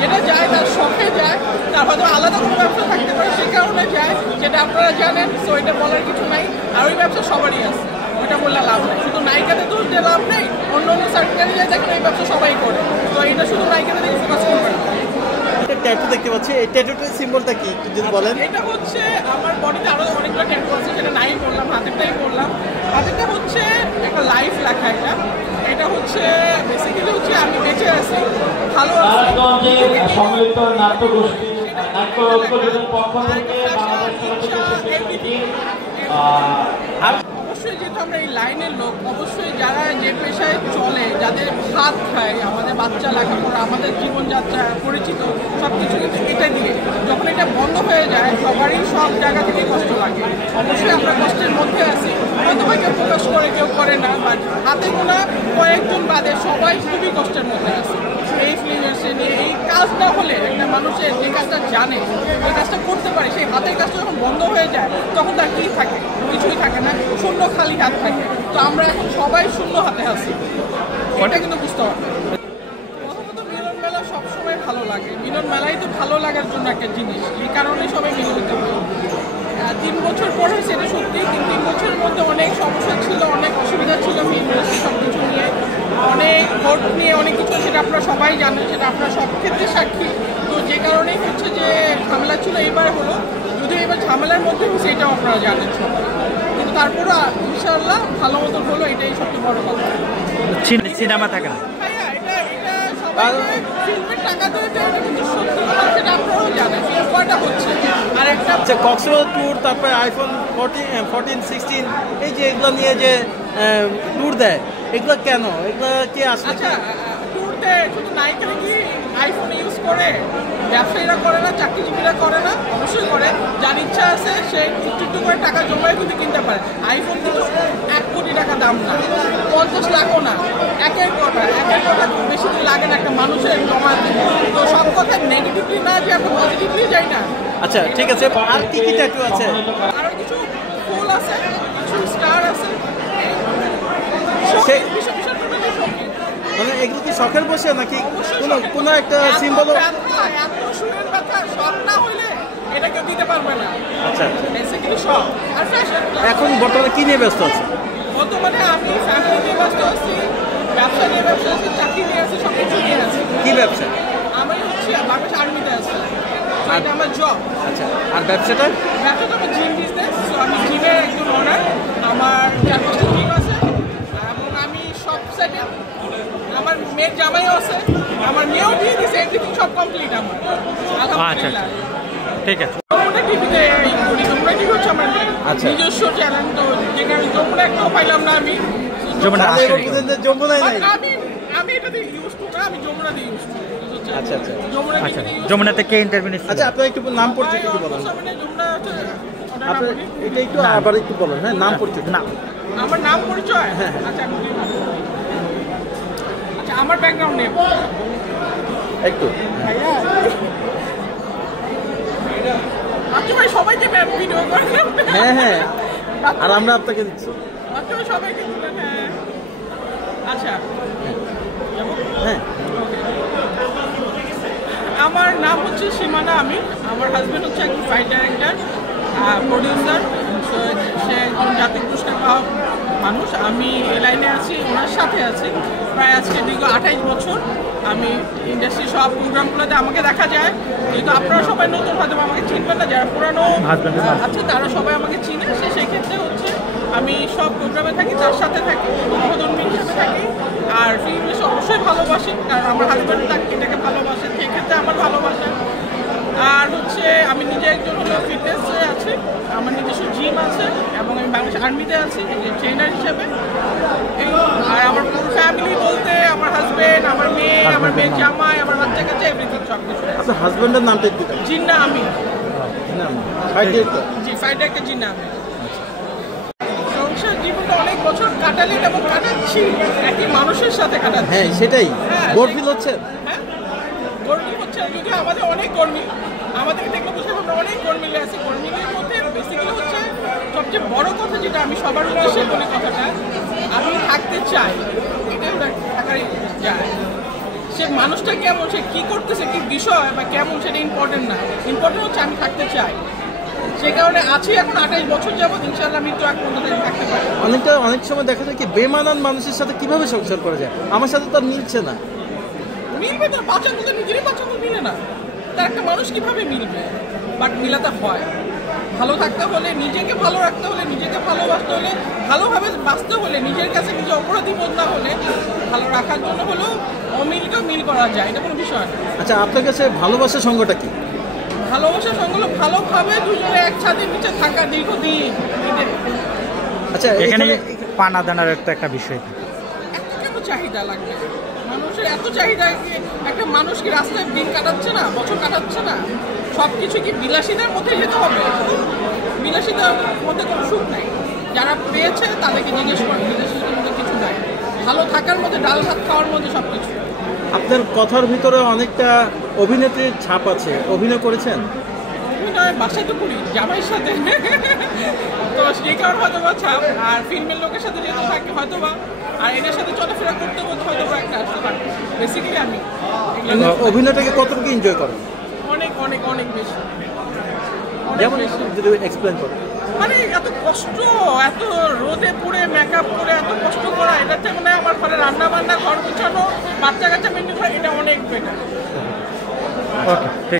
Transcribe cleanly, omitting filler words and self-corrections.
যেটা যায় তার শখে যায়, তার হয়তো আলাদা কোনো ব্যবসা থাকতে পারে, সে কারণে যায়, যেটা আপনারা জানেন। সো এটা বলার কিছু নাই। আর ওই ব্যবসা সবারই আছে, ওইটা বললে লাভ নেই। শুধু নায়িকাতে দোষ দিয়ে লাভ নেই, অন্য অন্য সার্টিফিকেট যায় দেখেন এই ব্যবসা সবাই করে। তো এটা শুধু নায়িকাতে দিকে ফোকাস করবেন। ট্যাটু দেখতে পাচ্ছি, এই ট্যাটুটার সিম্বলটা কি একটু যদি বলেন। এটা হচ্ছে আমার বডিতে আরো অনেকগুলো ট্যাটু আছে, সেটা নাই বললাম, হাতেরটাই বললাম। হাতেরটা হচ্ছে একটা লাইফ লেখা। এটা হচ্ছে বেসিক্যালি হচ্ছে আমি বেঁচে আছি, ভালো অবশ্যই। যেহেতু আমরা এই লাইনের লোক, অবশ্যই যারা যে পেশায় চলে, যাদের ভাত খায়, আমাদের বাচ্চা লেখাপড়া, আমাদের জীবনযাত্রা, পরিচিত সব কিছু কিন্তু এটা দিয়ে, যখন এটা বন্ধ হয়ে যায় সবারই সব জায়গা থেকেই কষ্ট লাগে। অবশ্যই আমরা কষ্টের মধ্যে আছি, হয়তো কেউ প্রকাশ করে কেউ করে না, বাট হাতে গোনা কয়েকজন বাদে সবাই খুবই কষ্টের মধ্যে আছে। এই ফিল্মের নিয়ে এই কাজ না হলে একটা মানুষের যে কাজটা জানে, এই কাজটা করতে পারে, সেই হাতের কাজটা যখন বন্ধ হয়ে যায় তখন তার কী থাকে? কিছুই থাকে না, শূন্য খালি হাত থাকে। তো আমরা এখন সবাই শূন্য হাতে আছি, এটা কিন্তু বুঝতে হবে। প্রথমত মিলন মেলা সবসময় ভালো লাগে। মিলন মেলাই তো ভালো লাগার জন্য একটা জিনিস, এই কারণেই সবাই মিলিত হয়। 3 বছর পরে সেটা সত্যি, 3 বছরের মধ্যে অনেক সমস্যা ছিল, অনেক অসুবিধা ছিল সব কিছু নিয়ে, অনেক ভোট নিয়ে অনেক কিছু, সেটা আপনারা সবাই জানেন, সেটা আপনারা সব ক্ষেত্রে সাক্ষী। তো যে কারণেই হচ্ছে যে ঝামেলা ছিল, এবার হলো, যদিও এবার ঝামেলার মধ্যে সেটাও আপনারা জানেন সবাই, কিন্তু তারপরও ইনশাআল্লাহ ভালো মতো হলো, এটাই সবচেয়ে বড় কথা। সিনেমা থাকে না, ফিল্মের টাকা দিয়ে কিন্তু সত্যি কথা সেটা আপনারাও জানেন, কয়টা হচ্ছে। আর একটা কক্সবাজার ট্যুর, তারপরে আইফোন 14, 16 এই যে এগুলো নিয়ে যে ট্যুর দেয়, এগুলো কেন? এগুলো কি আসলে ট্যুর দেয় শুধু নায়িকারা কি আইফোন ইউজ করে? ব্যবসায়ীরা করে না, চাকরিজীবীরা করে না? অবশ্যই করে। যার ইচ্ছা আছে সে একটু একটু করে টাকা জমায় কিন্তু কিনতে পারে। আইফোন কিন্তু 1 কোটি টাকা দাম না, 50 লাখও না। একের কথা বেশি দিন লাগে না একটা মানুষের জমাতে। তো সব কথা নেগেটিভলি না যে আমরা পজিটিভলি যাই না। আচ্ছা ঠিক আছে, আর কি কি ট্যাটু আছে? আরো কিছু ফুল আছে, কিছু স্টার আছে। মানে এগুলো কি শখের বসে নাকি কোনো একটা সিম্বল? এত সুরের ব্যথা শখ না হইলে এটা কেউ দিতে পারবে না। আচ্ছা বেসিক্যালি শখ আর ফ্যাশন। এখন বর্তমানে কি নিয়ে ব্যস্ত আছে? বর্তমানে আমি ফ্যামিলি নিয়ে ব্যস্ত আছি, ব্যবসা নিয়ে ব্যস্ত আছি, চাকরি নিয়ে আছি, সব কিছু নিয়ে আছি। কি ব্যবসা? আমি হচ্ছে বাংলাদেশ আর্মিতে আছি, এটা আমার জব। আচ্ছা, আর ব্যবসাটা? ব্যবসাটা আমার জিম বিজনেস। আমি জিমের একজন ওনার, আমার 4-5টা জিম আছে এবং আমি সব সাইডে, আমার মেয়ের জামাইও আছে, আমার মেয়েও দিয়ে দিয়েছে, এভরিথিং সব কমপ্লিট আমার, আলহামদুলিল্লাহ। ঠিক আছে। যমুনা টিভিতে যমুনা টিভি হচ্ছে আমার নিজস্ব চ্যানেল, তো যেখানে যমুনা একটাও পাইলাম না আমি। যমুনায় নাই, আমি এটাতে ইউজ করি না, আমি যমুনা দিয়ে ইউজ করি। আচ্ছা আচ্ছা, যমুনাতে কে ইন্টারভিউ নিচ্ছে? আচ্ছা আপনার একটু নাম পরিচয় একটু বলেন। আপনার এটা একটু আবার একটু বলেন। হ্যাঁ, নাম পরিচয়। না, আমার নাম পরিচয়। আচ্ছা আচ্ছা, আমার ব্যাকগ্রাউন্ড নেই একটু। আচ্ছা ভাই, সবাইকে ভিডিও করে। হ্যাঁ হ্যাঁ, আর আমরা আপনাকে দিচ্ছি। আচ্ছা সবাইকে দিলেন। হ্যাঁ আচ্ছা, হ্যাঁ, আমার নাম হচ্ছে সীমানা আমিন। আমার হাজব্যান্ড হচ্ছে একজন ফাইট ডাইরেক্টর, প্রডিউসার, সে একজন জাতীয় পুরস্কার পাওয়া মানুষ। আমি এই লাইনে আছি, ওনার সাথে আছি প্রায় আজকে দীর্ঘ 28 বছর। আমি ইন্ডাস্ট্রির সব প্রোগ্রামগুলোতে আমাকে দেখা যায়, কিন্তু আপনারা সবাই নতুন হয়তো আমাকে চিনবেন না, যারা পুরানো আছে তারা সবাই আমাকে চিনে। সেই ক্ষেত্রে হচ্ছে আমি সব প্রোগ্রামে থাকি, তার সাথে থাকি, সহধর্মী হিসেবে থাকি। আর ফিল্ম অবশ্যই ভালোবাসি, কারণ আমার হাজব্যান্ড এটাকে ভালোবাসে, সেক্ষেত্রে আমার ভালোবাসা। আর হচ্ছে আমি নিজে একজন হলো ফিটনেসে আছি, আমার নিজস্ব জিম আছে এবং আমি বাংলাদেশ আর্মিতে আছি ট্রেনার হিসেবে। আর আমার পুরো ফ্যামিলি বলতে আমার হাজব্যান্ড, আমার মেয়ের জামাই, আমার বাচ্চা কাছে এভরিথিং সব কিছু। আপনার হাজব্যান্ডের নামটা একটু? জিন্না আমিন। জি, ফাইট ডাইরেক্টর জিন্না আমিন। সংসার জীবনটা অনেক বছর কাটালেন এবং কাটাচ্ছি একই মানুষের সাথে কাটাচ্ছি। হ্যাঁ সেটাই, বোর ফিল হচ্ছে। হ্যাঁ, কর্মী হচ্ছে, যদিও আমাদের অনেক কর্মী, আমাদের দেখলে বুঝতে আমরা অনেক কর্মী আছে। কর্মীদের মধ্যে বেসিক্যালি হচ্ছে সবচেয়ে বড় কথা, যেটা আমি সবার উদ্দেশ্যে বলি কথাটা, আমি থাকতে চাই, এটাই থাকারই যায়। সে মানুষটা কেমন, সে কি করতেছে, কি বিষয় বা কেমন, সেটা ইম্পর্টেন্ট না। ইম্পর্টেন্ট হচ্ছে আমি থাকতে চাই। সে কারণে আছি এখন 28 বছর যাবত, ইনশাআল্লাহ মৃত্যু আগ পর্যন্ত থাকতে পারি। অনেক সময় দেখা যায় কি বেমানান মানুষের সাথে কিভাবে সংসার করা যায়, আমার সাথে তো আর মিলছে না। মিলবে, তার বাচ্চা বলতে নিজেরই বাচ্চা মিলে না, তার একটা মানুষ কিভাবে মিলবে? বাট মিলাতে হয়। ভালো থাকতে হলে, নিজেকে ভালো রাখতে হলে, নিজেকে ভালোবাসতে হলে, ভালোভাবে বাঁচতে হলে, নিজের কাছে নিজে অপরাধী বোধ না হলে, ভালো রাখার জন্য হলেও অমিলকেও মিল করা যায়, এটা কোনো বিষয় না। আচ্ছা, আপনার কাছে ভালোবাসার সঙ্গটা কি? ভালোবাসার সঙ্গে ভালোভাবে দুজনে এক ছাদের নিচে থাকা দীর্ঘদিন। আচ্ছা, এখানে পানা দানার একটা বিষয়। এত কেন চাহিদা লাগবে মানুষের? এত চাহিদা কি একটা মানুষ কি রাস্তায় দিন কাটাচ্ছে না, বছর কাটাচ্ছে না? সব কিছু কি বিলাসিতার মধ্যে যেতে হবে? বিলাসিতার মধ্যে কোনো সুখ নাই। যারা পেয়েছে তাদেরকে জিজ্ঞেস করে, বিলাসিতার মধ্যে কিছু নাই। ভালো থাকার মধ্যে, ডাল ভাত খাওয়ার মধ্যে সব কিছু। আপনার কথার ভিতরে অনেকটা অভিনেত্রীর ছাপ আছে, অভিনয় করেছেন? অভিনয় বাসায় তো করি জামাইয়ের সাথে, তো সেই কারণে হয়তো বা ছাপ। আর ফিল্মের লোকের সাথে যেহেতু থাকি হয়তো বা, আর এদের সাথে চলাফেরা করতে করতে হয়তো বা একটা আসতে পারে। বেসিক্যালি আমি অভিনয়টাকে কতটুকু এনজয় করেন? অনেক অনেক অনেক বেশি, অনেক যেমন বেশি। যদি এক্সপ্লেন করেন। মানে এত কষ্ট, এত রোদে পুড়ে মেকআপ করে এত কষ্ট করা, এটার থেকে মনে হয় আমার ঘরে রান্না বান্না, ঘর গোছানো, বাচ্চা কাচ্চা মেনটেন করা, এটা অনেক বেটার। ওকে।